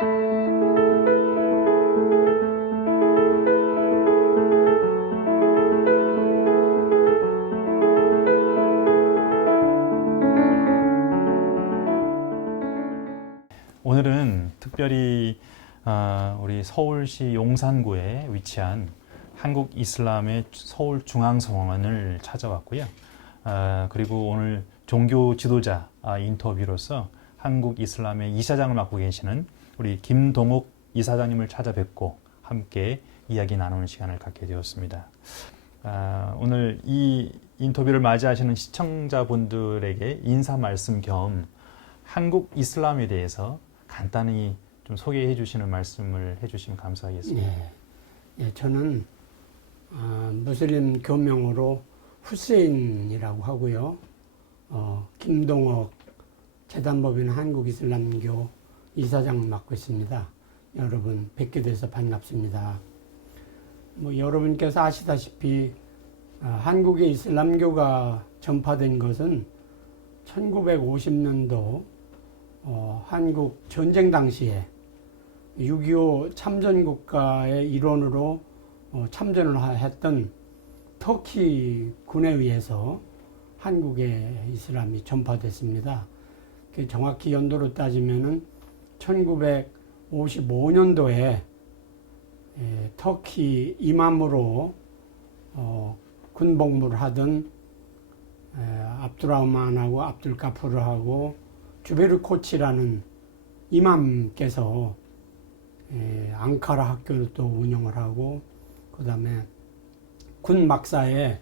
오늘은 특별히 우리 서울시 용산구에 위치한 한국 이슬람의 서울중앙성원을 찾아왔고요. 그리고 오늘 종교 지도자 인터뷰로서 한국 이슬람의 이사장을 맡고 계시는 우리 김동욱 이사장님을 찾아뵙고 함께 이야기 나누는 시간을 갖게 되었습니다. 오늘 이 인터뷰를 맞이하시는 시청자분들에게 인사 말씀 겸 한국 이슬람에 대해서 간단히 좀 소개해 주시는 말씀을 해 주시면 감사하겠습니다. 네, 저는 무슬림 교명으로 후세인이라고 하고요. 김동욱 재단법인 한국이슬람교 이사장 맡고 있습니다. 여러분 뵙게 돼서 반갑습니다. 여러분께서 아시다시피 한국의 이슬람교가 전파된 것은 1950년도 한국 전쟁 당시에 6.25 참전국가의 일원으로 참전을 했던 터키 군에 의해서 한국의 이슬람이 전파됐습니다. 정확히 연도로 따지면은 1955년도에 터키 이맘으로 군복무를 하던 압두라흐만하고 압둘가푸르하고 주베르 코치라는 이맘께서 앙카라 학교를 또 운영을 하고, 그 다음에 군 막사에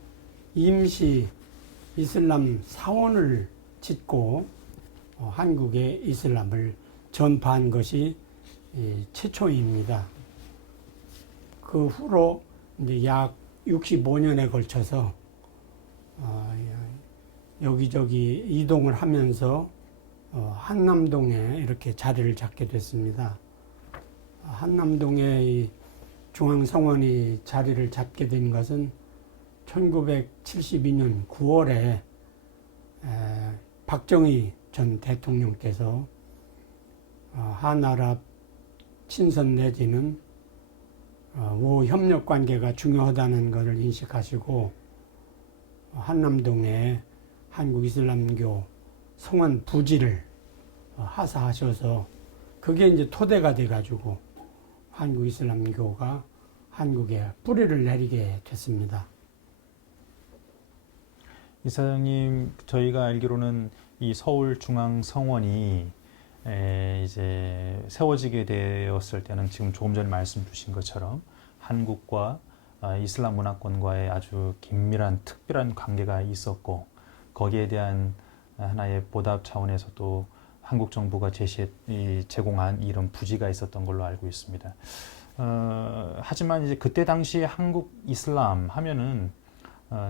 임시 이슬람 사원을 짓고 한국의 이슬람을 전파한 것이 최초입니다. 그 후로 이제 약 65년에 걸쳐서 여기저기 이동을 하면서 한남동에 이렇게 자리를 잡게 됐습니다. 한남동의 중앙성원이 자리를 잡게 된 것은 1972년 9월에 박정희 전 대통령께서 한아랍 친선 내지는 우호 협력 관계가 중요하다는 것을 인식하시고 한남동에 한국 이슬람교 성원 부지를 하사하셔서 그게 이제 토대가 돼가지고 한국 이슬람교가 한국에 뿌리를 내리게 됐습니다. 이사장님, 저희가 알기로는 이 서울중앙성원이 이제 세워지게 되었을 때는 지금 조금 전에 말씀 주신 것처럼 한국과 이슬람 문화권과의 아주 긴밀한 특별한 관계가 있었고, 거기에 대한 하나의 보답 차원에서도 한국 정부가 제공한 이런 부지가 있었던 걸로 알고 있습니다. 하지만 이제 그때 당시 한국 이슬람 하면은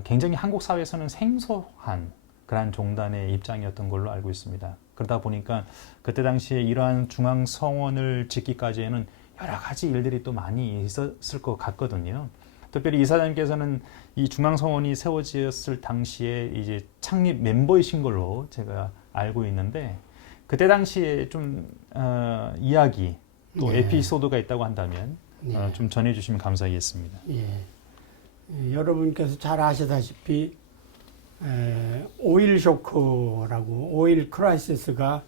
굉장히 한국 사회에서는 생소한 그러한 종단의 입장이었던 걸로 알고 있습니다. 그러다 보니까 그때 당시에 이러한 중앙성원을 짓기까지에는 여러 가지 일들이 또 많이 있었을 것 같거든요. 특별히 이사장님께서는 이 중앙성원이 세워졌을 당시에 이제 창립 멤버이신 걸로 제가 알고 있는데, 그때 당시에 좀 이야기 또 에피소드가 있다고 한다면 좀 전해주시면 감사하겠습니다. 여러분께서 잘 아시다시피 오일 쇼크라고 오일 크라이시스가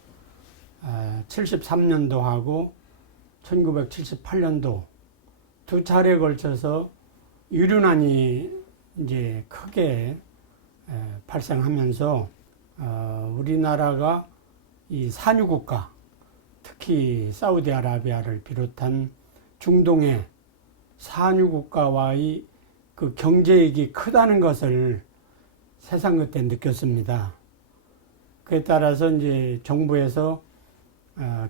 73년도하고 1978년도 두 차례에 걸쳐서 유류난이 이제 크게 발생하면서 우리나라가 이 산유국가, 특히 사우디아라비아를 비롯한 중동의 산유국가와의 그 경제이익이 크다는 것을 세상 그때 느꼈습니다. 그에 따라서 이제 정부에서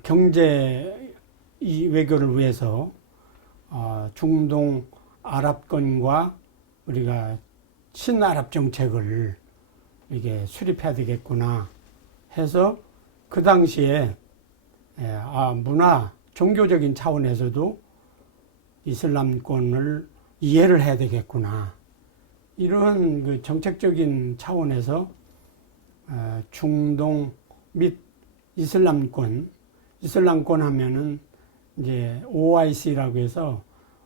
경제 외교를 위해서 중동 아랍권과 우리가 친아랍 정책을 이게 수립해야 되겠구나 해서 그 당시에 문화, 종교적인 차원에서도 이슬람권을 이해를 해야 되겠구나. 이런 그 정책적인 차원에서 중동 및 이슬람권 하면은 이제 OIC라고 해서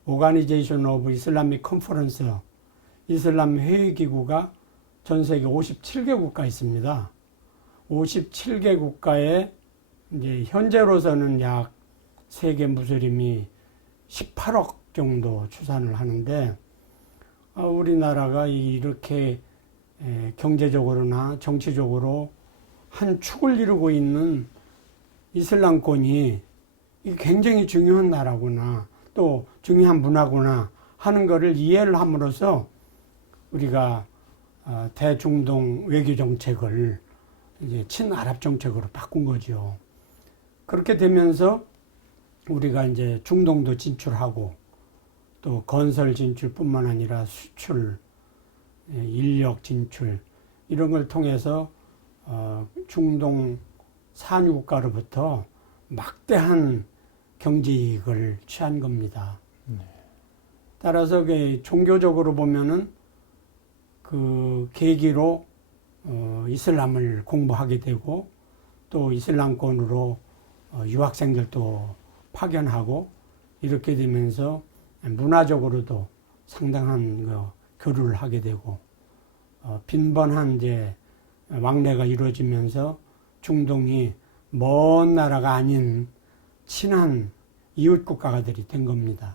Organization of Islamic Conference, 이슬람 회의기구가 전 세계 57개 국가 있습니다. 57개 국가에 이제 현재로서는 약 세계 무슬림이 18억 정도 추산을 하는데, 우리나라가 이렇게 경제적으로나 정치적으로 한 축을 이루고 있는 이슬람권이 굉장히 중요한 나라구나, 또 중요한 문화구나 하는 것을 이해를 함으로써 우리가 대중동 외교 정책을 이제 친아랍 정책으로 바꾼 거죠. 그렇게 되면서 우리가 이제 중동도 진출하고 또 건설 진출뿐만 아니라 수출, 인력 진출 이런 걸 통해서 중동 산유 국가로부터 막대한 경제 이익을 취한 겁니다. 따라서 종교적으로 보면은 그 계기로 이슬람을 공부하게 되고 또 이슬람권으로 유학생들도 파견하고 이렇게 되면서 문화적으로도 상당한 교류를 하게 되고 빈번한 이제 왕래가 이루어지면서 중동이 먼 나라가 아닌 친한 이웃 국가들이 된 겁니다.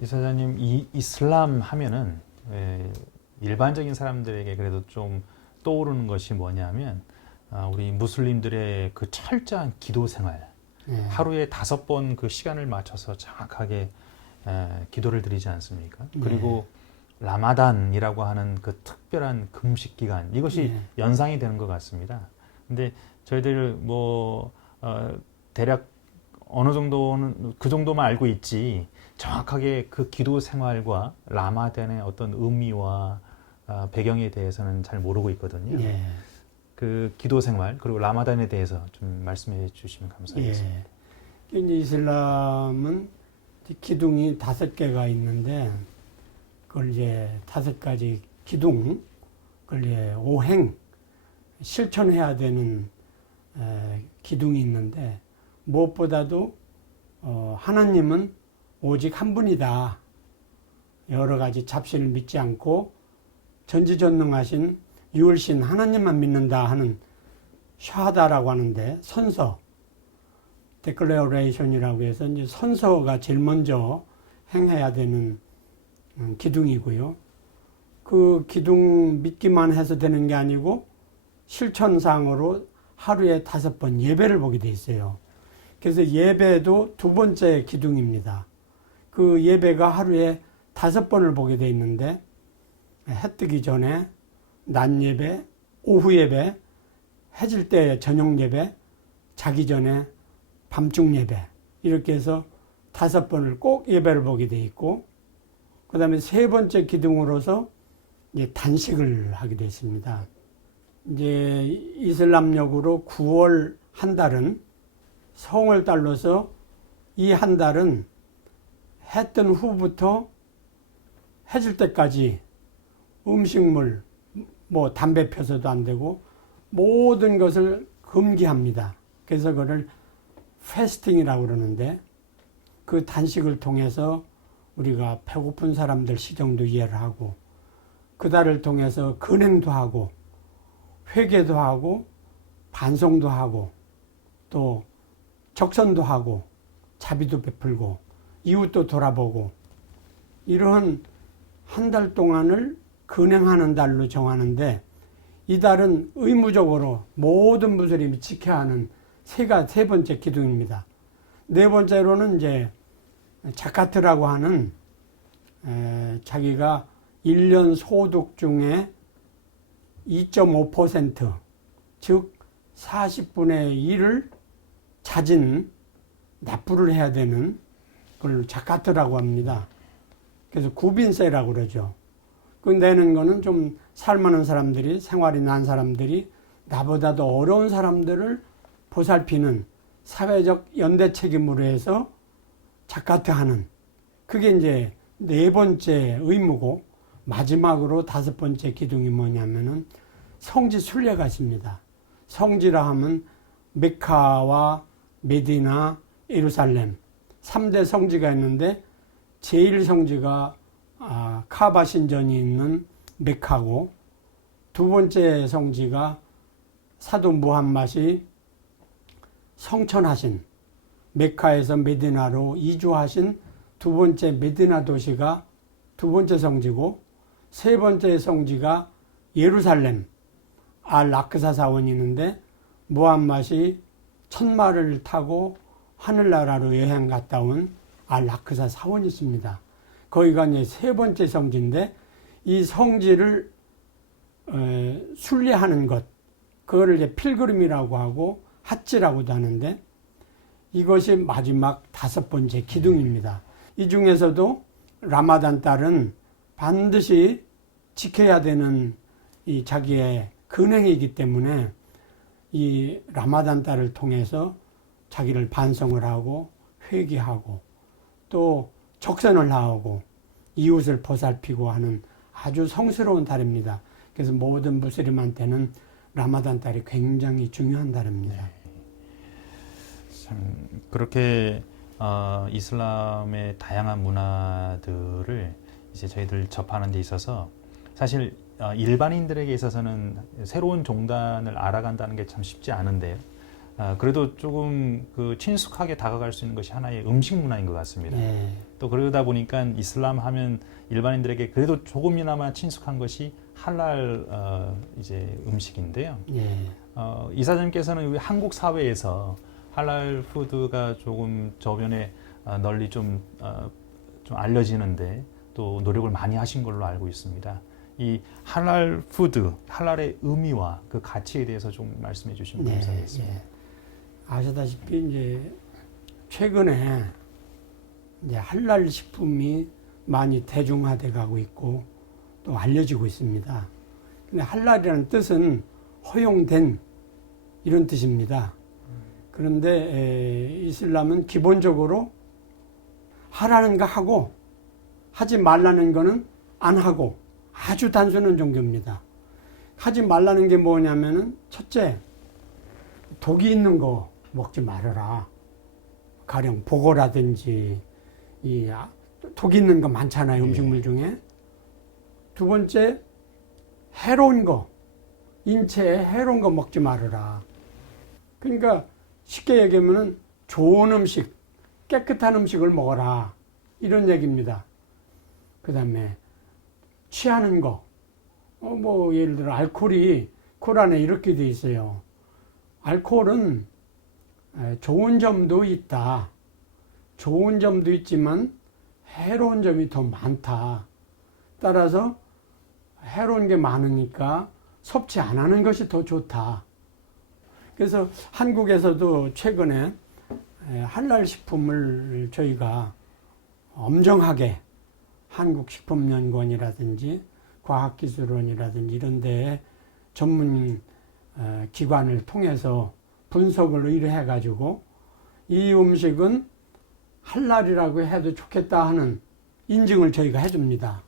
이사장님, 이 이슬람 하면은 일반적인 사람들에게 그래도 좀 떠오르는 것이 뭐냐면 우리 무슬림들의 그 철저한 기도 생활, 하루에 5번 그 시간을 맞춰서 정확하게 기도를 드리지 않습니까? 그리고 라마단이라고 하는 그 특별한 금식 기간, 이것이 연상이 되는 것 같습니다. 근데 저희들 대략 어느 정도는 그 정도만 알고 있지 정확하게 그 기도 생활과 라마단의 어떤 의미와 배경에 대해서는 잘 모르고 있거든요. 그 기도 생활 그리고 라마단에 대해서 좀 말씀해 주시면 감사하겠습니다. 이제 이슬람은 기둥이 5개가 있는데 그걸 이제 5가지 기둥, 그걸 이제 오행 실천해야 되는 기둥이 있는데 무엇보다도 하나님은 오직 한 분이다. 여러 가지 잡신을 믿지 않고 전지전능하신 유일신 하나님만 믿는다 하는 샤하다라고 하는데 선서, 데클레어레이션이라고 해서 이제 선서가 제일 먼저 행해야 되는 기둥이고요. 그 기둥 믿기만 해서 되는 게 아니고 실천상으로 하루에 5번 예배를 보게 돼 있어요. 그래서 예배도 2번째 기둥입니다. 그 예배가 하루에 5번을 보게 돼 있는데 해 뜨기 전에 낮 예배, 오후 예배, 해질 때 저녁 예배, 자기 전에 밤중 예배 이렇게 해서 5번을 꼭 예배를 보게 돼 있고 그 다음에 3번째 기둥으로서 이제 단식을 하게 돼 있습니다. 이제 이슬람력으로 9월 한 달은 성월 달로서 이 한 달은 해 뜬 후부터 해질 때까지 음식물, 담배 펴서도 안 되고 모든 것을 금기합니다. 그래서 그걸 패스팅이라고 그러는데 그 단식을 통해서 우리가 배고픈 사람들 시정도 이해를 하고 그 달을 통해서 근행도 하고 회개도 하고 반성도 하고 또 적선도 하고 자비도 베풀고 이웃도 돌아보고 이런 한 달 동안을 근행하는 달로 정하는데 이 달은 의무적으로 모든 무슬림이 지켜야 하는 세 번째 기둥입니다. 4번째로는 이제 자카트라고 하는 자기가 1년 소득 중에 2.5% 즉 40분의 1을 자진 납부를 해야 되는 그걸 자카트라고 합니다. 그래서 구빈세라고 그러죠. 그 내는 거는 좀 살만한 사람들이, 생활이 난 사람들이 나보다도 어려운 사람들을 보살피는 사회적 연대 책임으로 해서 자카트 하는 그게 이제 4번째 의무고 마지막으로 5번째 기둥이 뭐냐면은 성지 순례가 있습니다. 성지라 하면 메카와 메디나, 예루살렘 3대 성지가 있는데 제일 성지가 카바 신전이 있는 메카고, 두 번째 성지가 사도 무함mad이 성천하신 메카에서 메디나로 이주하신 두 번째 메디나 도시가 두 번째 성지고, 세 번째 성지가 예루살렘 알-아크사 사원이 있는데 무함mad이 천마를 타고 하늘나라로 여행 갔다 온 알-아크사 사원이 있습니다. 거기가 이제 세 번째 성지인데, 이 성지를 순례하는 것, 그거를 이제 필그림이라고 하고 핫지라고도 하는데, 이것이 마지막 다섯 번째 기둥입니다. 이 중에서도 라마단 달은 반드시 지켜야 되는 이 자기의 근행이기 때문에 이 라마단 달을 통해서 자기를 반성을 하고 회개하고 또 적선을 하고 이웃을 보살피고 하는 아주 성스러운 달입니다. 그래서 모든 무슬림한테는 라마단 달이 굉장히 중요한 달입니다. 참 그렇게 이슬람의 다양한 문화들을 이제 저희들 접하는 데 있어서 사실 일반인들에게 있어서는 새로운 종단을 알아간다는 게 참 쉽지 않은데요. 그래도 조금 그 친숙하게 다가갈 수 있는 것이 하나의 음식 문화인 것 같습니다. 네. 또 그러다 보니까 이슬람 하면 일반인들에게 그래도 조금이나마 친숙한 것이 할랄 이제 음식인데요. 네. 이사장님께서는 한국 사회에서 할랄 푸드가 조금 저변에 널리 좀 알려지는데 또 노력을 많이 하신 걸로 알고 있습니다. 이 할랄 푸드, 할랄의 의미와 그 가치에 대해서 좀 말씀해 주시면 감사하겠습니다. 아시다시피 이제 최근에 이제 할랄 식품이 많이 대중화돼 가고 있고 또 알려지고 있습니다. 근데 할랄이라는 뜻은 허용된 이런 뜻입니다. 그런데 이슬람은 기본적으로 하라는 거 하고 하지 말라는 거는 안 하고 아주 단순한 종교입니다. 하지 말라는 게 뭐냐면은 첫째, 독이 있는 거 먹지 말아라. 가령 보고라든지 독이 있는 거 많잖아요, 음식물 중에. 두 번째, 해로운 거, 인체에 해로운 거 먹지 말아라. 그러니까 쉽게 얘기하면은 좋은 음식, 깨끗한 음식을 먹어라, 이런 얘기입니다. 그 다음에 취하는 거, 뭐 예를 들어 알코올이 코란에 이렇게 돼 있어요. 알코올은 좋은 점도 있다. 좋은 점도 있지만 해로운 점이 더 많다. 따라서 해로운 게 많으니까 섭취 안 하는 것이 더 좋다. 그래서 한국에서도 최근에 할랄 식품을 저희가 엄정하게 한국식품연구원이라든지 과학기술원이라든지 이런 데에 전문 기관을 통해서 분석을 의뢰해가지고 이 음식은 할랄이라고 해도 좋겠다 하는 인증을 저희가 해줍니다.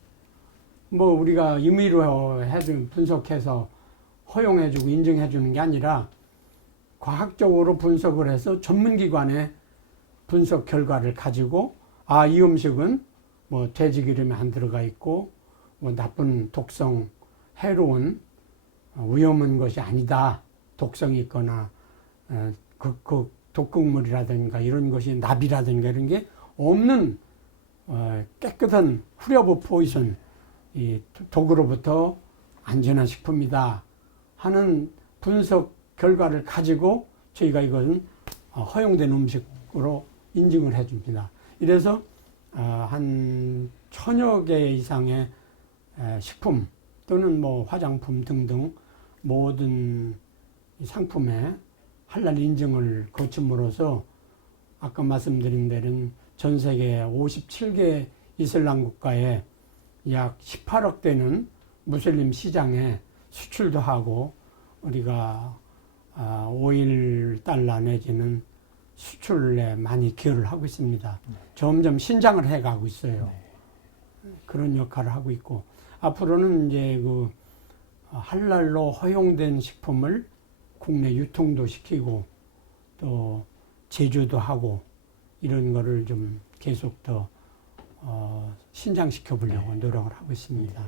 뭐 우리가 임의로 해준 분석해서 허용해주고 인증해주는 게 아니라 과학적으로 분석을 해서 전문기관의 분석 결과를 가지고 이 음식은 뭐 돼지기름이 안 들어가 있고 뭐 나쁜 독성, 해로운 위험한 것이 아니다. 독성이 있거나 독극물이라든가 이런 것이 납이라든가 이런 게 없는 깨끗한 free of poison, 이 독으로부터 안전한 식품이다 하는 분석 결과를 가지고 저희가 이것은 허용된 음식으로 인증을 해줍니다. 이래서 한 1000여 개 이상의 식품 또는 뭐 화장품 등등 모든 상품에 할랄 인증을 거침으로써 아까 말씀드린 대로 전 세계 57개 이슬람 국가에 약 18억 되는 무슬림 시장에 수출도 하고 우리가 오일 달러 내지는 수출에 많이 기여를 하고 있습니다. 점점 신장을 해가고 있어요. 그런 역할을 하고 있고 앞으로는 이제 그 할랄로 허용된 식품을 국내 유통도 시키고 또 제조도 하고 이런 거를 좀 계속 더 신장시켜 보려고 네. 노력을 하고 있습니다.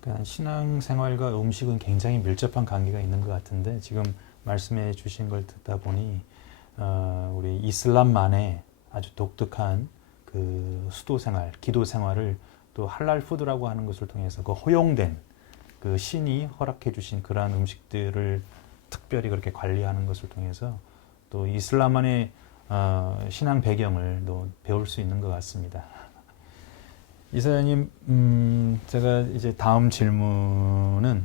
그러니까 신앙생활과 음식은 굉장히 밀접한 관계가 있는 것 같은데 지금 말씀해 주신 걸 듣다 보니 우리 이슬람만의 아주 독특한 그 수도 생활, 기도 생활을 또 할랄 푸드라고 하는 것을 통해서 그 허용된 그 신이 허락해 주신 그러한 음식들을 특별히 그렇게 관리하는 것을 통해서 또 이슬람만의 신앙 배경을 또 배울 수 있는 것 같습니다. 이사님, 제가 이제 다음 질문은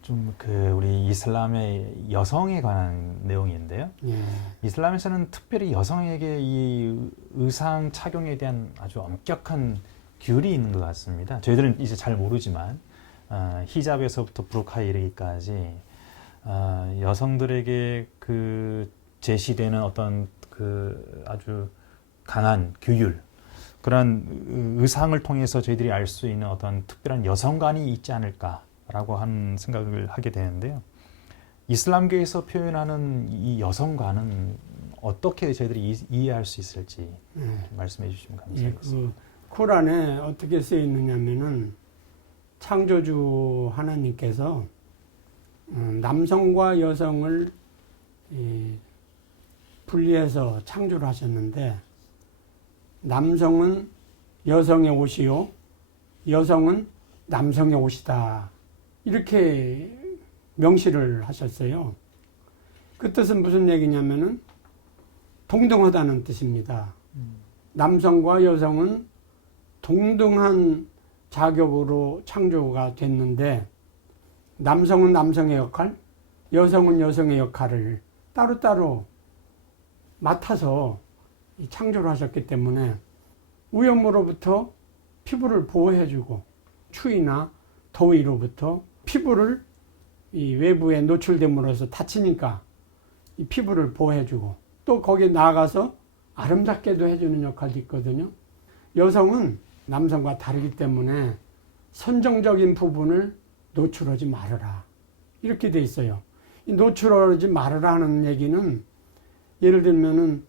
좀 그 우리 이슬람의 여성에 관한 내용인데요. 예. 이슬람에서는 특별히 여성에게 이 의상 착용에 대한 아주 엄격한 규율이 있는 것 같습니다. 저희들은 이제 잘 모르지만 히잡에서부터 부르카에 이르기까지 여성들에게 그 제시되는 어떤 그 아주 강한 규율, 그런 의상을 통해서 저희들이 알 수 있는 어떤 특별한 여성관이 있지 않을까라고 하는 생각을 하게 되는데요. 이슬람교에서 표현하는 이 여성관은 어떻게 저희들이 이해할 수 있을지 좀 말씀해 주시면 감사하겠습니다. 그 코란에 어떻게 쓰여 있느냐면은 창조주 하나님께서 남성과 여성을 분리해서 창조를 하셨는데 남성은 여성의 옷이요, 여성은 남성의 옷이다. 이렇게 명시를 하셨어요. 그 뜻은 무슨 얘기냐면은 동등하다는 뜻입니다. 남성과 여성은 동등한 자격으로 창조가 됐는데 남성은 남성의 역할, 여성은 여성의 역할을 따로따로 맡아서 창조를 하셨기 때문에 위험으로부터 피부를 보호해주고 추위나 더위로부터 피부를 이 외부에 노출됨으로써 다치니까 이 피부를 보호해주고 또 거기에 나아가서 아름답게도 해주는 역할도 있거든요. 여성은 남성과 다르기 때문에 선정적인 부분을 노출하지 말아라. 이렇게 돼 있어요. 이 노출하지 말아라 하는 얘기는 예를 들면은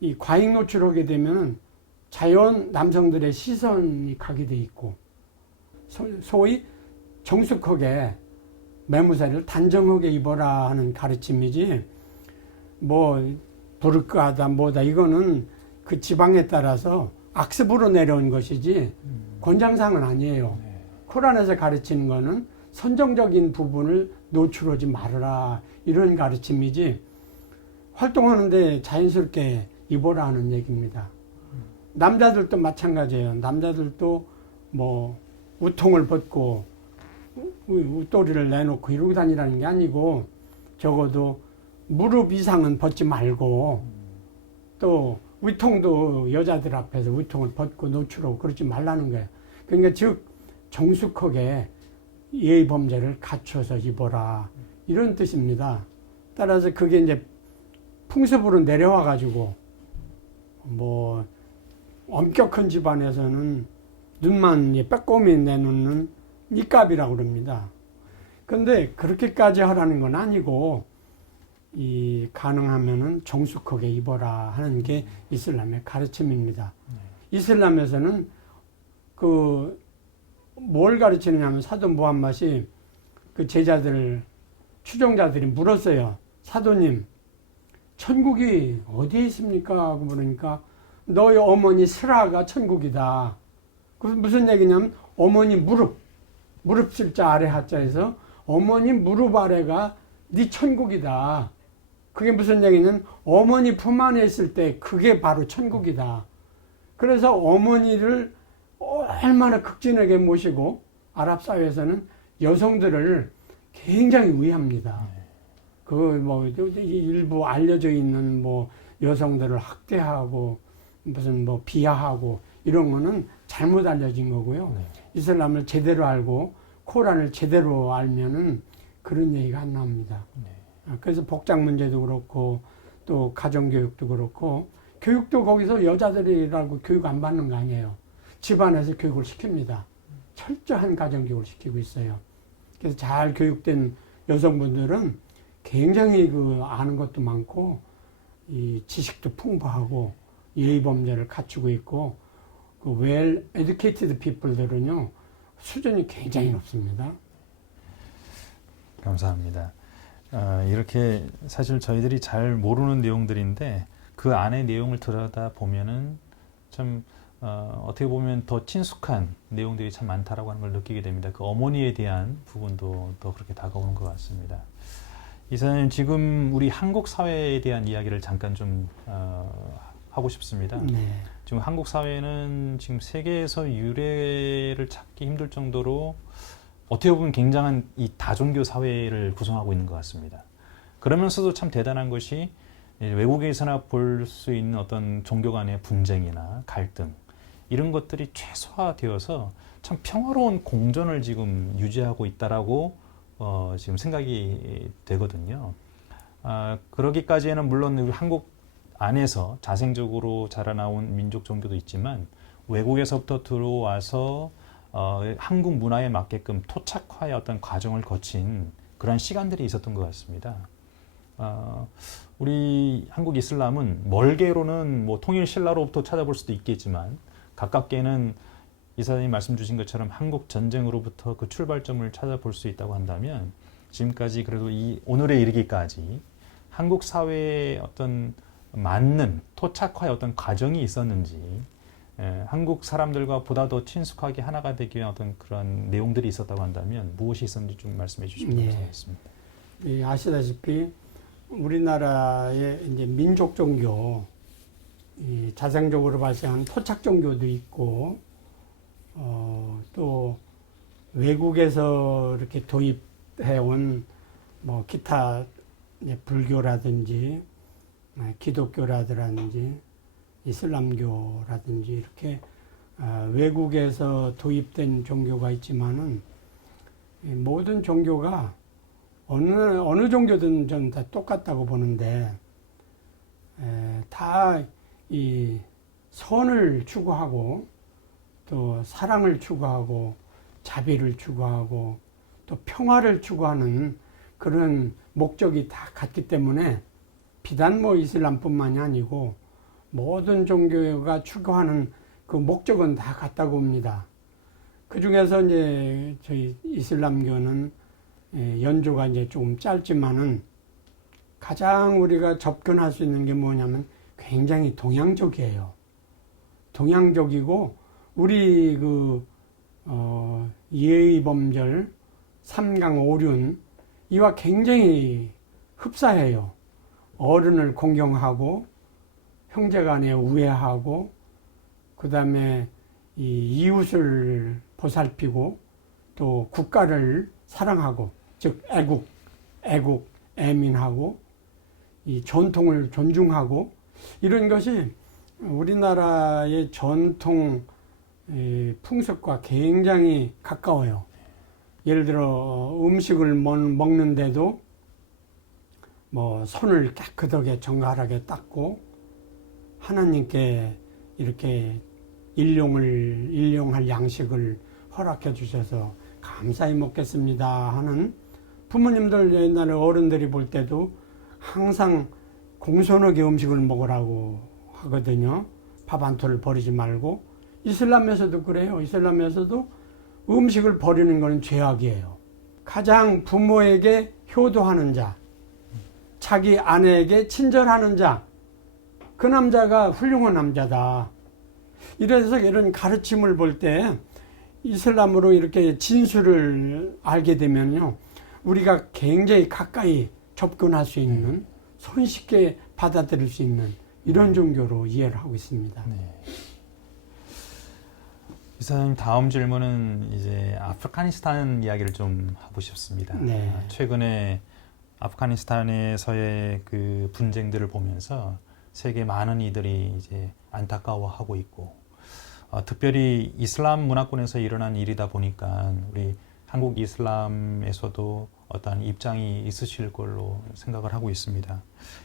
이 과잉 노출하게 되면은 자연 남성들의 시선이 가게 돼 있고 소위 정숙하게 매무새를 단정하게 입어라 하는 가르침이지 뭐 부르크하다 뭐다 이거는 그 지방에 따라서 악습으로 내려온 것이지 권장사항은 아니에요. 코란에서 가르치는 거는 선정적인 부분을 노출하지 말아라 이런 가르침이지 활동하는데 자연스럽게 입어라 하는 얘기입니다. 남자들도 마찬가지예요. 남자들도 뭐 우통을 벗고 웃도리를 내놓고 이러고 다니라는 게 아니고 적어도 무릎 이상은 벗지 말고 또 위통도 여자들 앞에서 위통을 벗고 노출하고 그러지 말라는 거예요. 그러니까 즉 정숙하게 예의 범죄를 갖춰서 입어라 이런 뜻입니다. 따라서 그게 이제 풍습으로 내려와 가지고 뭐 엄격한 집안에서는 눈만 빼꼼히 내놓는 니캅이라고 그럽니다. 근데 그렇게까지 하라는 건 아니고 이 가능하면은 정숙하게 입어라 하는 게 이슬람의 가르침입니다. 이슬람에서는 그 뭘 가르치느냐면 사도 무함mad이 그 제자들 추종자들이 물었어요. 사도님, 천국이 어디에 있습니까? 하고 물으니까 너희 어머니 스라가 천국이다. 그 무슨 얘기냐면 어머니 무릎 쓸자 아래 하자에서 어머니 무릎 아래가 네 천국이다. 그게 무슨 얘기냐면 어머니 품 안에 있을 때 그게 바로 천국이다. 그래서 어머니를 얼마나 극진하게 모시고 아랍 사회에서는 여성들을 굉장히 위합니다. 그 뭐 일부 알려져 있는 뭐 여성들을 학대하고 무슨 뭐 비하하고 이런 거는 잘못 알려진 거고요. 네. 이슬람을 제대로 알고 코란을 제대로 알면은 그런 얘기가 안 나옵니다. 네. 그래서 복장 문제도 그렇고 또 가정교육도 그렇고 교육도 거기서 여자들이라고 교육 안 받는 거 아니에요. 집안에서 교육을 시킵니다. 철저한 가정교육을 시키고 있어요. 그래서 잘 교육된 여성분들은 굉장히 그 아는 것도 많고 이 지식도 풍부하고 예의 범죄를 갖추고 있고 그 well educated people들은요 수준이 굉장히 높습니다. 감사합니다. 이렇게 사실 저희들이 잘 모르는 내용들인데 그 안의 내용을 들여다 보면은 참 어떻게 보면 더 친숙한 내용들이 참 많다라고 하는 걸 느끼게 됩니다. 그 어머니에 대한 부분도 더 그렇게 다가오는 것 같습니다. 이사님, 지금 우리 한국 사회에 대한 이야기를 잠깐 좀 하고 싶습니다. 네. 지금 한국 사회는 지금 세계에서 유례를 찾기 힘들 정도로 어떻게 보면 굉장한 이 다종교 사회를 구성하고 있는 것 같습니다. 그러면서도 참 대단한 것이 외국에서나 볼 수 있는 어떤 종교 간의 분쟁이나 갈등 이런 것들이 최소화되어서 참 평화로운 공존을 지금 유지하고 있다라고 지금 생각이 되거든요. 그러기까지에는 물론 우리 한국 안에서 자생적으로 자라나온 민족 종교도 있지만 외국에서부터 들어와서 한국 문화에 맞게끔 토착화의 어떤 과정을 거친 그런 시간들이 있었던 것 같습니다. 우리 한국 이슬람은 멀게로는 뭐 통일 신라로부터 찾아볼 수도 있겠지만 가깝게는 이사님이 말씀 주신 것처럼 한국 전쟁으로부터 그 출발점을 찾아볼 수 있다고 한다면 지금까지 그래도 이 오늘에 이르기까지 한국 사회의 어떤 맞는 토착화의 어떤 과정이 있었는지 한국 사람들과 보다 더 친숙하게 하나가 되기 위한 어떤 그런 내용들이 있었다고 한다면 무엇이 있었는지 좀 말씀해 주시면 감사하겠습니다. 아시다시피 우리나라의 이제 민족 종교, 자생적으로 발생한 토착 종교도 있고, 또 외국에서 이렇게 도입해온 뭐 기타 불교라든지 기독교라든지 이슬람교라든지 이렇게 외국에서 도입된 종교가 있지만은 모든 종교가 어느 종교든 전 다 똑같다고 보는데 다 이 선을 추구하고 또 사랑을 추구하고 자비를 추구하고 또 평화를 추구하는 그런 목적이 다 같기 때문에 비단 뭐 이슬람뿐만이 아니고 모든 종교가 추구하는 그 목적은 다 같다고 봅니다. 그 중에서 이제 저희 이슬람교는 연조가 이제 조금 짧지만은 가장 우리가 접근할 수 있는 게 뭐냐면 굉장히 동양적이에요. 동양적이고 우리 예의범절, 삼강오륜 이와 굉장히 흡사해요. 어른을 공경하고 형제간에 우애하고 그 다음에 이웃을 보살피고 또 국가를 사랑하고 즉 애국, 애민하고 이 전통을 존중하고 이런 것이 우리나라의 전통 풍습과 굉장히 가까워요. 예를 들어 음식을 먹는데도 뭐 손을 깨끗하게 정갈하게 닦고 하나님께 이렇게 일용할 양식을 허락해 주셔서 감사히 먹겠습니다 하는 부모님들 옛날에 어른들이 볼 때도 항상 공손하게 음식을 먹으라고 하거든요. 밥 한 톨을 버리지 말고. 이슬람에서도 그래요. 이슬람에서도 음식을 버리는 것은 죄악이에요. 가장 부모에게 효도하는 자, 자기 아내에게 친절하는 자, 그 남자가 훌륭한 남자다. 이래서 이런 가르침을 볼 때 이슬람으로 이렇게 진술을 알게 되면요, 우리가 굉장히 가까이 접근할 수 있는, 손쉽게 받아들일 수 있는 이런 종교로 이해를 하고 있습니다. 네. 이사님, 다음 질문은 이제 아프가니스탄 이야기를 좀 하고 싶습니다. 네. 최근에 아프가니스탄에서의 그 분쟁들을 보면서 세계 많은 이들이 이제 안타까워하고 있고, 특별히 이슬람 문화권에서 일어난 일이다 보니까 우리 한국 이슬람에서도 어떤 입장이 있으실 걸로 생각을 하고 있습니다.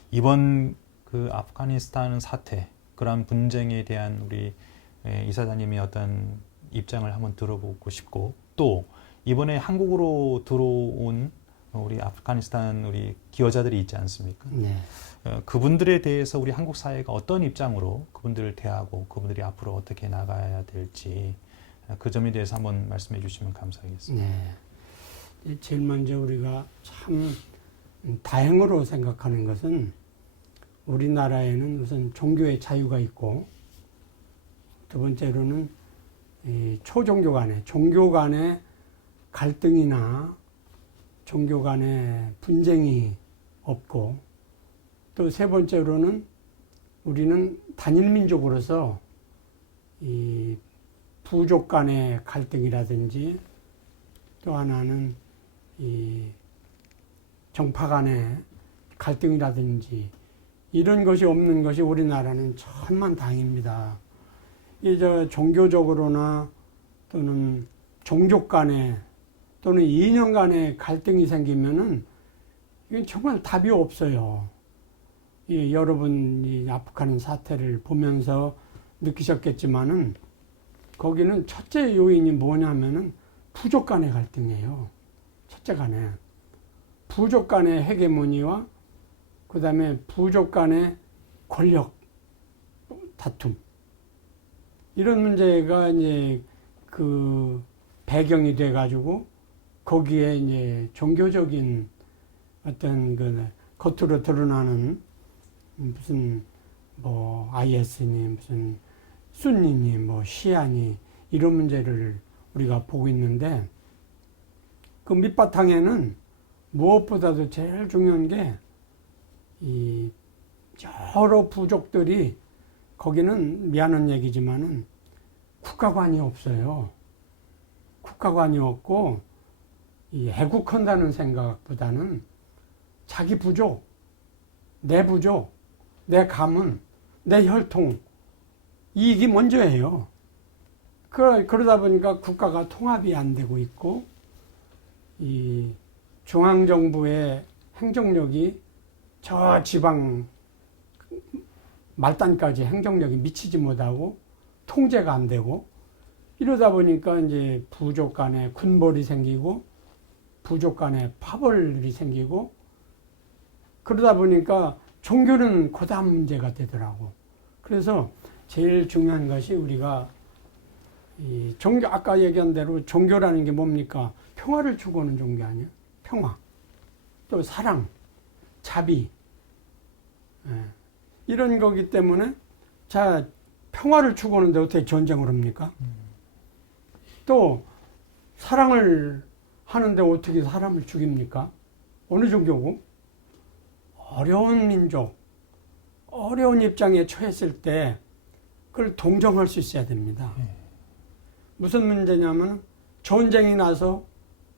이번 그 아프가니스탄 사태, 그런 분쟁에 대한 우리 이사장님의 어떤 입장을 한번 들어보고 싶고, 또 이번에 한국으로 들어온 우리 아프가니스탄 우리 기여자들이 있지 않습니까? 네. 그분들에 대해서 우리 한국 사회가 어떤 입장으로 그분들을 대하고 그분들이 앞으로 어떻게 나가야 될지 그 점에 대해서 한번 말씀해 주시면 감사하겠습니다. 네. 제일 먼저 우리가 참 다행으로 생각하는 것은 우리나라에는 우선 종교의 자유가 있고 두 번째로는 이 초종교 간의 종교 간의 갈등이나 종교 간의 분쟁이 없고 또 세 번째로는 우리는 단일 민족으로서 이 부족 간의 갈등이라든지 또 하나는 이 정파 간의 갈등이라든지 이런 것이 없는 것이 우리나라는 천만다행입니다. 이 종교적으로나 또는 종족 간에 또는 이념 간의 갈등이 생기면은 이건 정말 답이 없어요. 여러분 이 아프간 사태를 보면서 느끼셨겠지만은 거기는 첫째 요인이 뭐냐면은 부족 간의 갈등이에요. 첫째 간에 부족 간의 헤게모니와 그 다음에 부족 간의 권력 다툼 이런 문제가 이제 그 배경이 돼 가지고 거기에 이제 종교적인 어떤 그 겉으로 드러나는 무슨 뭐 IS니 무슨 순니니 뭐 시아니 이런 문제를 우리가 보고 있는데 그 밑바탕에는 무엇보다도 제일 중요한 게 이 여러 부족들이 거기는 미안한 얘기지만은 국가관이 없어요. 국가관이 없고 이 애국한다는 생각보다는 자기 부족, 내 가문, 내 혈통 이익이 먼저예요. 그러다 보니까 국가가 통합이 안 되고 있고 이 중앙정부의 행정력이 저 지방 말단까지 행정력이 미치지 못하고 통제가 안 되고 이러다 보니까 이제 부족 간에 군벌이 생기고 부족 간에 파벌이 생기고 그러다 보니까 종교는 고다음 문제가 되더라고. 그래서 제일 중요한 것이 우리가 이 종교 아까 얘기한 대로 종교라는 게 뭡니까? 평화를 추구하는 종교 아니에요? 평화. 또 사랑, 자비. 이런 거기 때문에 자 평화를 추구하는데 어떻게 전쟁을 합니까? 또 사랑을 하는데 어떻게 사람을 죽입니까? 어느 종교고? 어려운 민족, 어려운 입장에 처했을 때 그걸 동정할 수 있어야 됩니다. 무슨 문제냐면 전쟁이 나서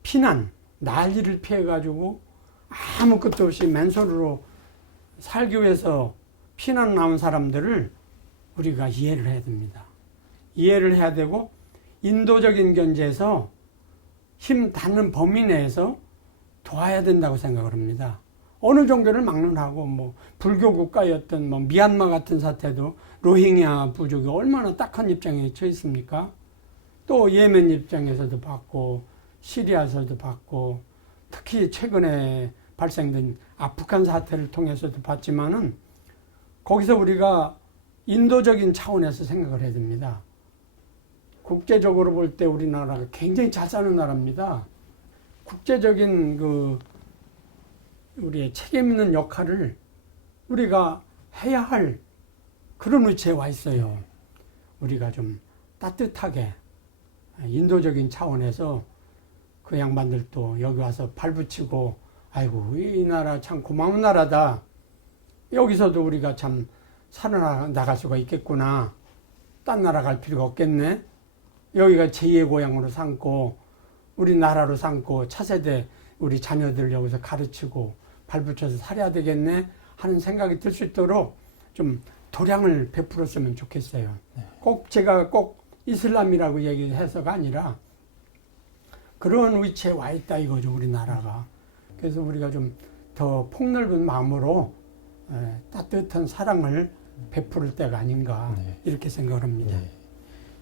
피난, 난리를 피해가지고 아무것도 없이 맨손으로 살기 위해서 피난 나온 사람들을 우리가 이해를 해야 됩니다. 이해를 해야 되고 인도적인 견제에서 힘 닿는 범위 내에서 도와야 된다고 생각을 합니다. 어느 종교를 막론하고 뭐 불교 국가였던 뭐 미얀마 같은 사태도 로힝야 부족이 얼마나 딱한 입장에 처해 있습니까? 또 예멘 입장에서도 봤고 시리아에서도 봤고 특히 최근에 발생된 아프간 사태를 통해서도 봤지만은 거기서 우리가 인도적인 차원에서 생각을 해야 됩니다. 국제적으로 볼 때 우리나라가 굉장히 잘 사는 나라입니다. 국제적인 그 우리의 책임 있는 역할을 우리가 해야 할 그런 위치에 와 있어요. 우리가 좀 따뜻하게 인도적인 차원에서 그 양반들도 여기 와서 발붙이고 아이고 이 나라 참 고마운 나라다. 여기서도 우리가 참 살아나갈 수가 있겠구나. 딴 나라 갈 필요가 없겠네. 여기가 제2의 고향으로 삼고 우리나라로 삼고 차세대 우리 자녀들 여기서 가르치고 발붙여서 살아야 되겠네 하는 생각이 들 수 있도록 좀 도량을 베풀었으면 좋겠어요. 꼭 제가 꼭 이슬람이라고 얘기해서가 아니라 그런 위치에 와 있다 이거죠, 우리나라가. 그래서 우리가 좀 더 폭넓은 마음으로 따뜻한 사랑을 베풀 때가 아닌가 이렇게 생각을 합니다. 네.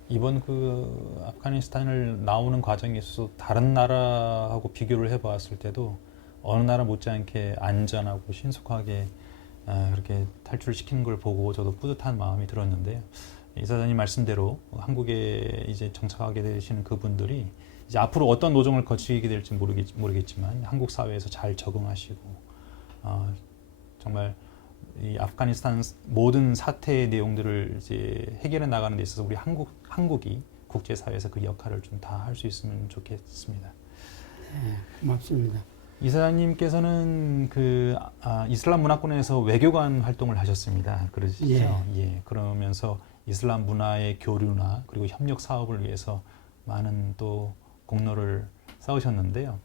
이번 그 아프가니스탄을 나오는 과정에 있어서 다른 나라하고 비교를 해봤을 때도 어느 나라 못지않게 안전하고 신속하게 그렇게 탈출시키는 걸 보고 저도 뿌듯한 마음이 들었는데요. 이사장님 말씀대로 한국에 이제 정착하게 되시는 그분들이 이제 앞으로 어떤 노정을 거치게 될지 모르겠지만 한국 사회에서 잘 적응하시고 정말 이 아프가니스탄 모든 사태의 내용들을 이제 해결해 나가는 데 있어서 우리 한국이 국제사회에서 그 역할을 좀 다 할 수 있으면 좋겠습니다. 네, 고맙습니다. 이사장님께서는 그 이슬람 문화권에서 외교관 활동을 하셨습니다. 그러시죠? 예. 그러면서 이슬람 문화의 교류나 그리고 협력 사업을 위해서 많은 또 공로를 쌓으셨는데요.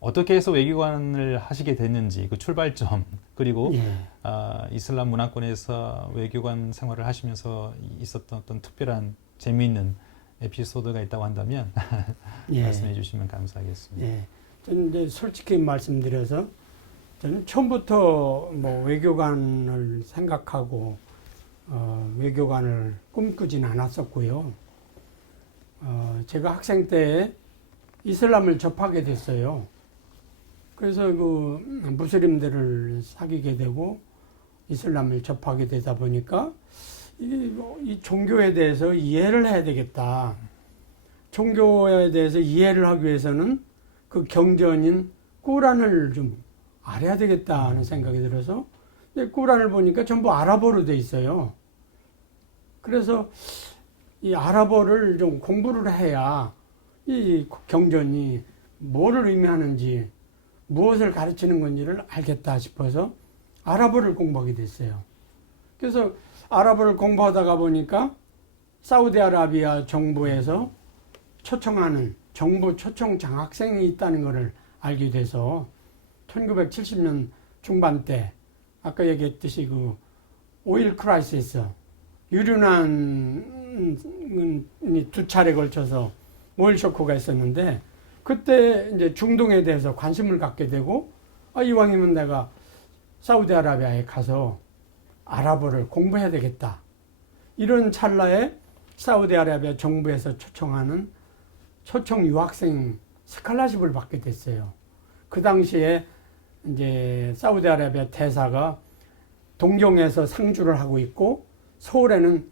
어떻게 해서 외교관을 하시게 됐는지 그 출발점 그리고 이슬람 문화권에서 외교관 생활을 하시면서 있었던 어떤 특별한 재미있는 에피소드가 있다고 한다면 말씀해 주시면 감사하겠습니다. 예. 저는 이제 솔직히 말씀드려서 저는 처음부터 뭐 외교관을 생각하고 외교관을 꿈꾸진 않았었고요. 제가 학생 때 이슬람을 접하게 됐어요. 그래서 그 무슬림들을 사귀게 되고 이슬람을 접하게 되다 보니까 이 종교에 대해서 이해를 해야 되겠다. 종교에 대해서 이해를 하기 위해서는 그 경전인 꾸란을 좀 알아야 되겠다 하는 생각이 들어서 꾸란을 보니까 전부 아랍어로 돼 있어요. 그래서 이 아랍어를 좀 공부를 해야 이 경전이 뭐를 의미하는지 무엇을 가르치는 건지를 알겠다 싶어서 아랍어를 공부하게 됐어요. 그래서 아랍어를 공부하다가 보니까 사우디아라비아 정부에서 초청하는 정부 초청 장학생이 있다는 것을 알게 돼서 1970년 중반 때 아까 얘기했듯이 그 오일 크라이시스 유류난이 2차례 걸쳐서 오일 쇼크가 있었는데 그때 이제 중동에 대해서 관심을 갖게 되고 이왕이면 내가 사우디아라비아에 가서 아랍어를 공부해야 되겠다. 이런 찰나에 사우디아라비아 정부에서 초청하는 초청 유학생 스칼라십을 받게 됐어요. 그 당시에 이제 사우디아라비아 대사가 동경에서 상주를 하고 있고 서울에는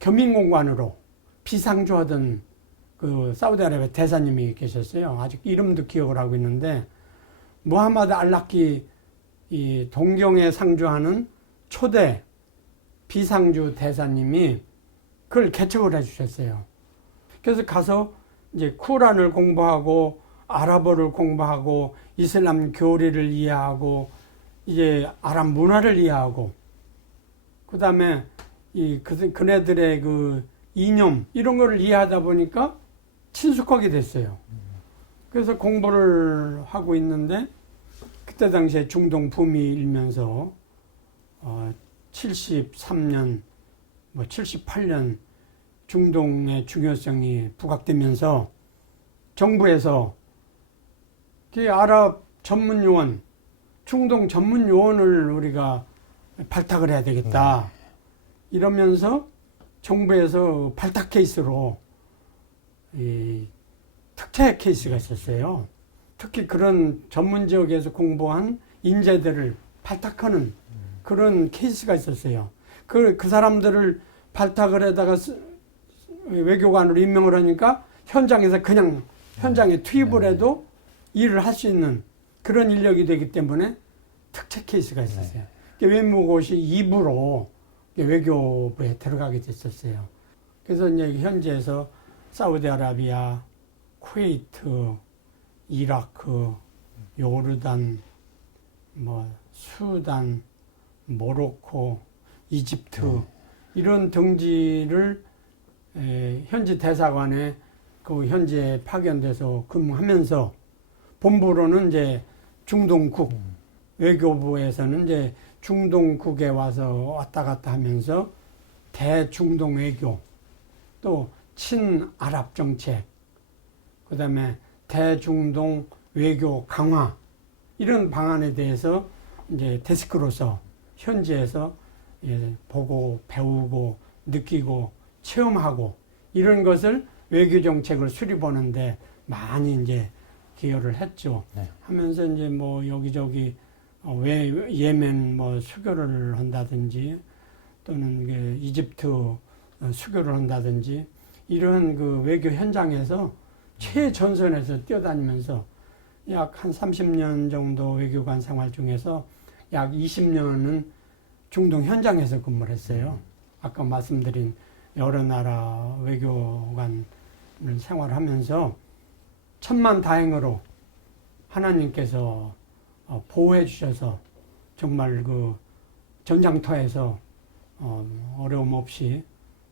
겸임공관으로 비상주하던 그 사우디아라비아 대사님이 계셨어요. 아직 이름도 기억을 하고 있는데 무하마드 알라키 이 동경에 상주하는 초대 비상주 대사님이 그걸 개척을 해주셨어요. 그래서 가서 이제 쿠란을 공부하고 아랍어를 공부하고 이슬람 교리를 이해하고 이제 아랍 문화를 이해하고 그 다음에 그네들의 그 이념 이런 거를 이해하다 보니까 친숙하게 됐어요. 그래서 공부를 하고 있는데 그때 당시에 중동 붐이 일면서 73년, 78년 중동의 중요성이 부각되면서 정부에서 아랍 전문 요원, 중동 전문 요원을 우리가 발탁을 해야 되겠다. 이러면서 정부에서 발탁 케이스로 이 특혜 케이스가 있었어요. 특히 그런 전문 지역에서 공부한 인재들을 발탁하는 그런 케이스가 있었어요. 그 사람들을 발탁을 해다가 외교관으로 임명을 하니까 현장에서 그냥 현장에 투입을 해도 일을 할 수 있는 그런 인력이 되기 때문에 특채 케이스가 있었어요. 외무고시 2부로 외교부에 들어가게 됐었어요. 그래서 이제 현지에서 사우디아라비아, 쿠웨이트, 이라크, 요르단, 수단, 모로코, 이집트 이런 등지를 현지 대사관에 그 현지에 파견돼서 근무하면서 본부로는 이제 중동국 외교부에서는 이제 중동국에 와서 왔다 갔다 하면서 대중동 외교 또 친아랍 정책 그다음에 대중동 외교 강화 이런 방안에 대해서 이제 데스크로서 현지에서 보고 배우고 느끼고 체험하고 이런 것을 외교 정책을 수립하는데 많이 이제 기여를 했죠. 네. 하면서 이제 뭐 여기저기 왜 예멘 뭐 수교를 한다든지 또는 이게 이집트 수교를 한다든지 이런 그 외교 현장에서 최전선에서 뛰어다니면서 약 한 30년 정도 외교관 생활 중에서 약 20년은 중동 현장에서 근무를 했어요. 아까 말씀드린 여러 나라 외교관을 생활하면서 천만다행으로 하나님께서 보호해 주셔서 정말 그 전장터에서 어려움 없이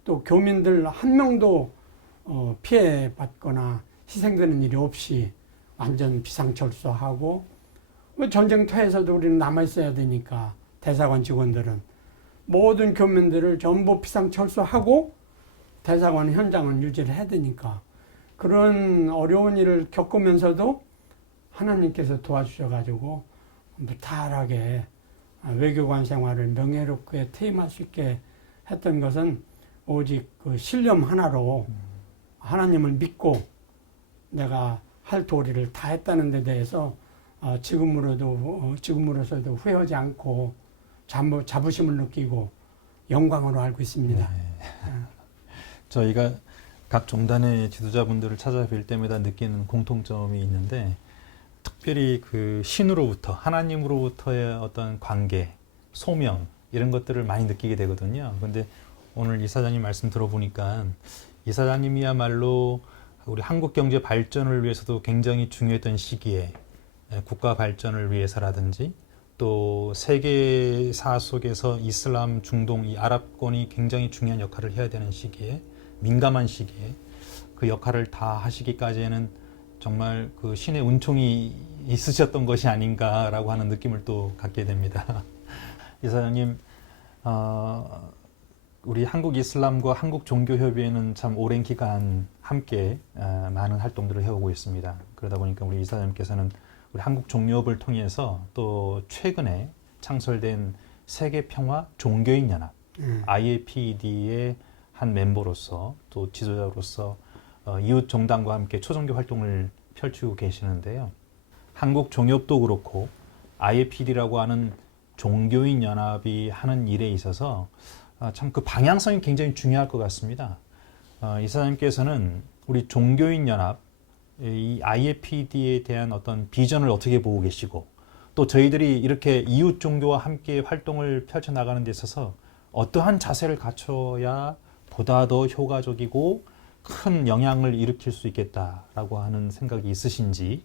또 교민들 한 명도 피해 받거나 희생되는 일이 없이 완전 비상철수하고 전쟁터에서도 우리는 남아있어야 되니까 대사관 직원들은 모든 교민들을 전부 비상철수하고 대사관 현장을 유지를 해야 되니까 그런 어려운 일을 겪으면서도 하나님께서 도와주셔가지고 무탈하게 외교관 생활을 명예롭게 퇴임할 수 있게 했던 것은 오직 그 신념 하나로 하나님을 믿고 내가 할 도리를 다 했다는 데 대해서 지금으로서도 후회하지 않고 자부심을 느끼고 영광으로 알고 있습니다. 네. 저희가 각 종단의 지도자분들을 찾아뵐 때마다 느끼는 공통점이 있는데 특별히 그 신으로부터 하나님으로부터의 어떤 관계, 소명 이런 것들을 많이 느끼게 되거든요. 그런데 오늘 이사장님 말씀 들어보니까 이사장님이야말로 우리 한국 경제 발전을 위해서도 굉장히 중요했던 시기에 국가 발전을 위해서라든지 또 세계사 속에서 이슬람, 중동, 이 아랍권이 굉장히 중요한 역할을 해야 되는 시기에 민감한 시기에 그 역할을 다 하시기까지는 정말 그 신의 은총이 있으셨던 것이 아닌가라고 하는 느낌을 또 갖게 됩니다. 이사장님, 우리 한국 이슬람과 한국 종교협의회는 참 오랜 기간 함께 많은 활동들을 해오고 있습니다. 그러다 보니까 우리 이사장님께서는 우리 한국 종료업을 통해서 또 최근에 창설된 세계평화 종교인연합 IAPD의 한 멤버로서 또 지도자로서 이웃 정당과 함께 초종교 활동을 펼치고 계시는데요. 한국 종교업도 그렇고 IAPD라고 하는 종교인 연합이 하는 일에 있어서 참 그 방향성이 굉장히 중요할 것 같습니다. 이사장님께서는 우리 종교인 연합, 이 IAPD에 대한 어떤 비전을 어떻게 보고 계시고 또 저희들이 이렇게 이웃 종교와 함께 활동을 펼쳐나가는 데 있어서 어떠한 자세를 갖춰야 보다 더 효과적이고 큰 영향을 일으킬 수 있겠다라고 하는 생각이 있으신지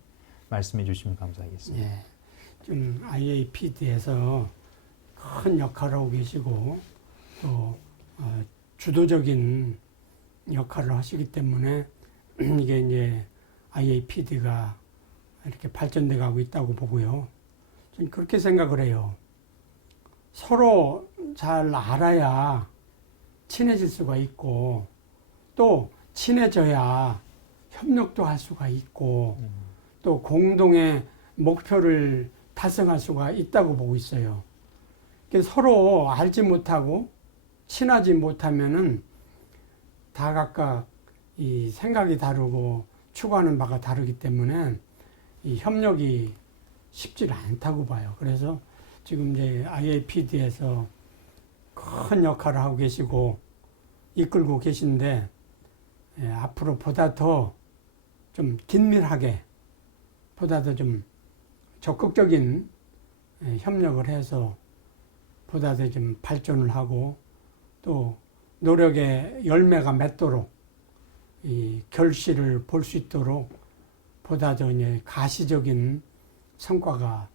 말씀해 주시면 감사하겠습니다. 예, 좀 IAPD에서 큰 역할을 하고 계시고 또 주도적인 역할을 하시기 때문에 이게 이제 IAPD가 이렇게 발전돼 가고 있다고 보고요. 저는 그렇게 생각을 해요. 서로 잘 알아야 친해질 수가 있고 또 친해져야 협력도 할 수가 있고 또 공동의 목표를 달성할 수가 있다고 보고 있어요. 서로 알지 못하고 친하지 못하면은 다 각각 이 생각이 다르고 추구하는 바가 다르기 때문에 이 협력이 쉽지 않다고 봐요. 그래서 지금 이제 IAPD에서 큰 역할을 하고 계시고 이끌고 계신데 앞으로 보다 더 좀 긴밀하게 보다 더 좀 적극적인 협력을 해서 보다 더 좀 발전을 하고 또 노력의 열매가 맺도록 이 결실을 볼 수 있도록 보다 더 이제 가시적인 성과가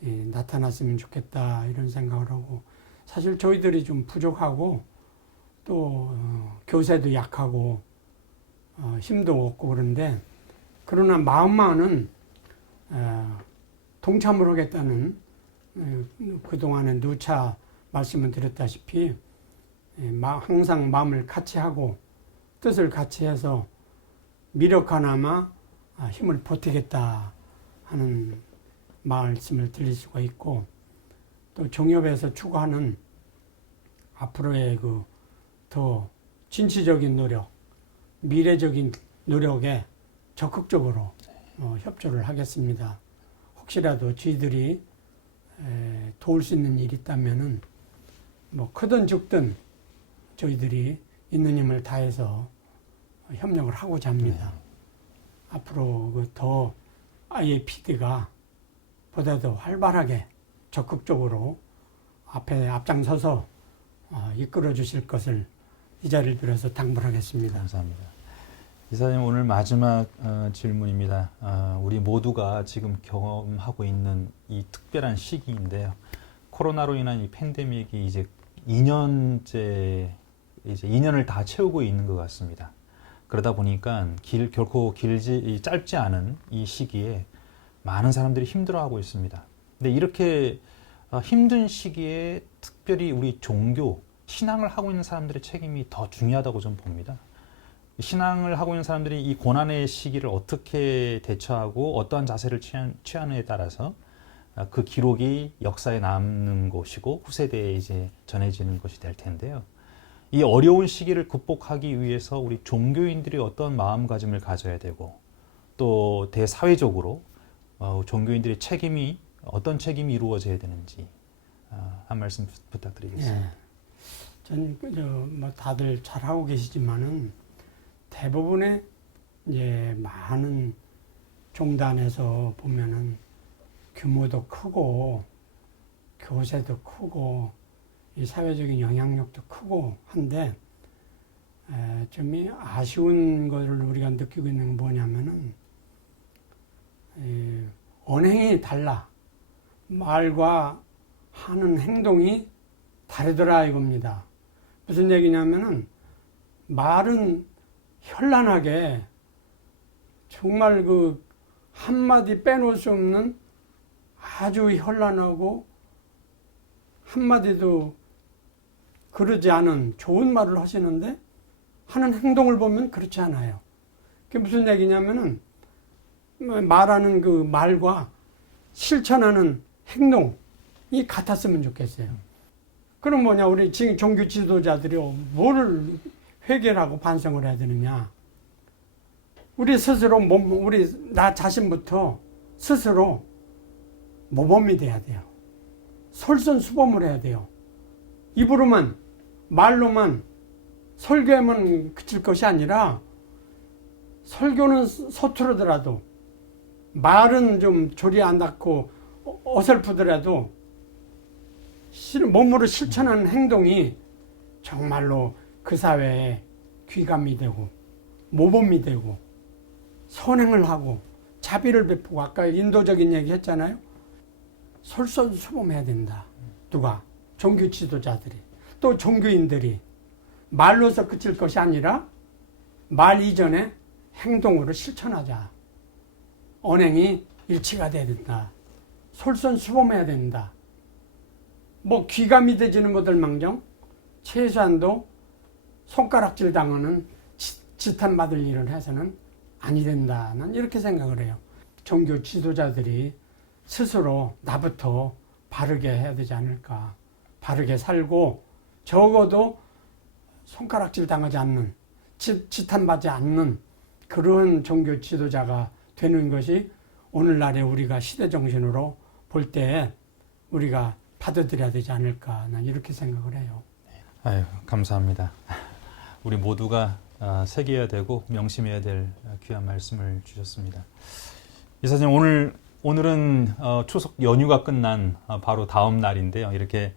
나타났으면 좋겠다 이런 생각을 하고 사실 저희들이 좀 부족하고 또 교세도 약하고 힘도 없고 그런데 그러나 마음만은 동참을 하겠다는 그동안에 누차 말씀을 드렸다시피 항상 마음을 같이 하고 뜻을 같이 해서 미력 하나마 힘을 보태겠다 하는 말씀을 드릴 수가 있고 또 종협에서 추구하는 앞으로의 그 더 진취적인 노력, 미래적인 노력에 적극적으로 협조를 하겠습니다. 혹시라도 저희들이 도울 수 있는 일이 있다면은 뭐 크든 적든 저희들이 있는 힘을 다해서 협력을 하고자 합니다. 앞으로 더 IAPD가 보다 더 활발하게 적극적으로 앞장서서 이끌어 주실 것을 이 자리를 빌어서 당부하겠습니다. 감사합니다. 이사님 오늘 마지막 질문입니다. 우리 모두가 지금 경험하고 있는 이 특별한 시기인데요. 코로나로 인한 이 팬데믹이 이제 2년째 이제 2년을 다 채우고 있는 것 같습니다. 그러다 보니까 결코 짧지 않은 이 시기에 많은 사람들이 힘들어하고 있습니다. 근데 이렇게 힘든 시기에 특별히 우리 종교, 신앙을 하고 있는 사람들의 책임이 더 중요하다고 저는 봅니다. 신앙을 하고 있는 사람들이 이 고난의 시기를 어떻게 대처하고 어떠한 자세를 취하느냐에 따라서 그 기록이 역사에 남는 것이고 후세대에 이제 전해지는 것이 될 텐데요. 이 어려운 시기를 극복하기 위해서 우리 종교인들이 어떤 마음가짐을 가져야 되고 또 대사회적으로 종교인들의 책임이 어떤 책임이 이루어져야 되는지 한 말씀 부탁드리겠습니다. 예. 저는 뭐 다들 잘 하고 계시지만은 대부분의 이제 많은 종단에서 보면은 규모도 크고 교세도 크고 이 사회적인 영향력도 크고 한데 좀 아쉬운 것을 우리가 느끼고 있는 건 뭐냐면은 언행이 달라. 말과 하는 행동이 다르더라 이겁니다. 무슨 얘기냐면은 말은 현란하게 정말 그 한마디 빼놓을 수 없는 아주 현란하고 한마디도 그러지 않은 좋은 말을 하시는데 하는 행동을 보면 그렇지 않아요. 그게 무슨 얘기냐면은 말하는 그 말과 실천하는 행동이 같았으면 좋겠어요. 그럼 뭐냐, 우리 지금 종교 지도자들이 뭐를 회개하고 반성을 해야 되느냐. 우리 스스로 나 자신부터 스스로 모범이 돼야 돼요. 솔선수범을 해야 돼요. 입으로만, 말로만, 설교에만 그칠 것이 아니라 설교는 서투르더라도 말은 좀 조리 안 닿고 어설프더라도 몸으로 실천하는 행동이 정말로 그 사회에 귀감이 되고 모범이 되고 선행을 하고 자비를 베푸고 아까 인도적인 얘기 했잖아요. 솔선수범해야 된다. 누가? 종교 지도자들이. 또 종교인들이 말로서 그칠 것이 아니라 말 이전에 행동으로 실천하자. 언행이 일치가 돼야 된다. 솔선수범해야 된다. 뭐 귀감이 되지는 못할 망정 최소한도 손가락질 당하는 지탄받을 일을 해서는 아니 된다. 난 이렇게 생각을 해요. 종교 지도자들이 스스로 나부터 바르게 해야 되지 않을까. 바르게 살고 적어도 손가락질 당하지 않는, 지탄받지 않는 그런 종교 지도자가 되는 것이 오늘날의 우리가 시대정신으로 볼 때 우리가 받아들여야 되지 않을까. 난 이렇게 생각을 해요. 아유, 감사합니다. 우리 모두가 새겨야 되고 명심해야 될 귀한 말씀을 주셨습니다. 이사님, 오늘은 추석 연휴가 끝난 바로 다음 날인데요. 이렇게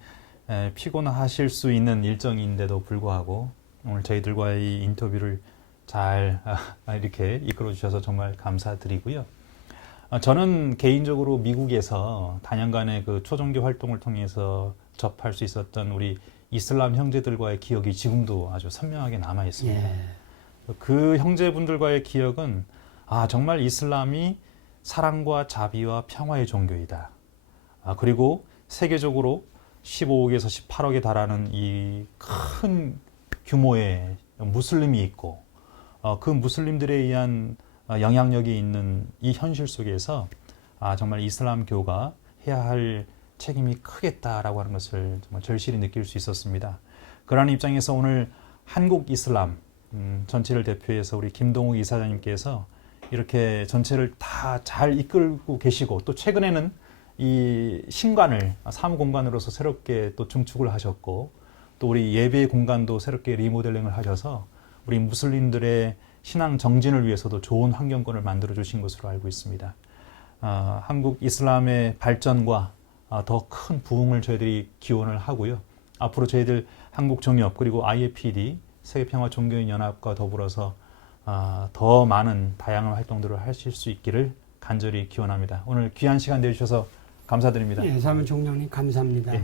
피곤하실 수 있는 일정인데도 불구하고 오늘 저희들과의 이 인터뷰를 잘 이렇게 이끌어 주셔서 정말 감사드리고요. 저는 개인적으로 미국에서 다년간의 그 초종교 활동을 통해서 접할 수 있었던 우리 이슬람 형제들과의 기억이 지금도 아주 선명하게 남아 있습니다. 예. 그 형제분들과의 기억은 정말 이슬람이 사랑과 자비와 평화의 종교이다. 그리고 세계적으로 15억에서 18억에 달하는 이 큰 규모의 무슬림이 있고 그 무슬림들에 의한 영향력이 있는 이 현실 속에서 정말 이슬람교가 해야 할 책임이 크겠다라고 하는 것을 정말 절실히 느낄 수 있었습니다. 그러한 입장에서 오늘 한국 이슬람 전체를 대표해서 우리 김동욱 이사장님께서 이렇게 전체를 다 잘 이끌고 계시고 또 최근에는 이 신관을 사무공간으로서 새롭게 또 증축을 하셨고 또 우리 예배 공간도 새롭게 리모델링을 하셔서 우리 무슬림들의 신앙 정진을 위해서도 좋은 환경권을 만들어 주신 것으로 알고 있습니다. 한국 이슬람의 발전과 더 큰 부흥을 저희들이 기원을 하고요. 앞으로 저희들 한국종협 그리고 IAPD 세계평화종교인연합과 더불어서 더 많은 다양한 활동들을 하실 수 있기를 간절히 기원합니다. 오늘 귀한 시간 내주셔서 감사드립니다. 예, 사무총장님 감사합니다. 예.